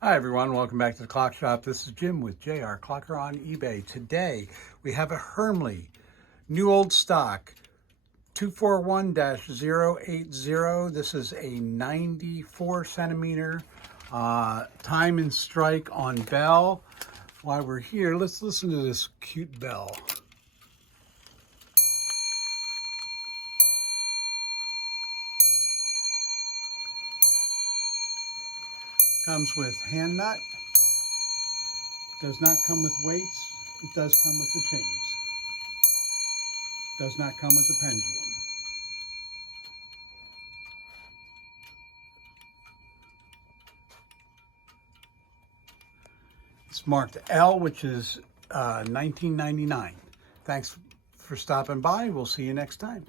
Hi everyone, welcome back to the Clock Shop. This is Jim with JR Clocker on eBay. Today we have a Hermle, new old stock, 241-080. This is a 94 centimeter time and strike on bell. While we're here, let's listen to this cute bell. Comes with hand nut. Does not come with weights. It does come with the chains. Does not come with the pendulum. It's marked L, which is $19.99. Thanks for stopping by. We'll see you next time.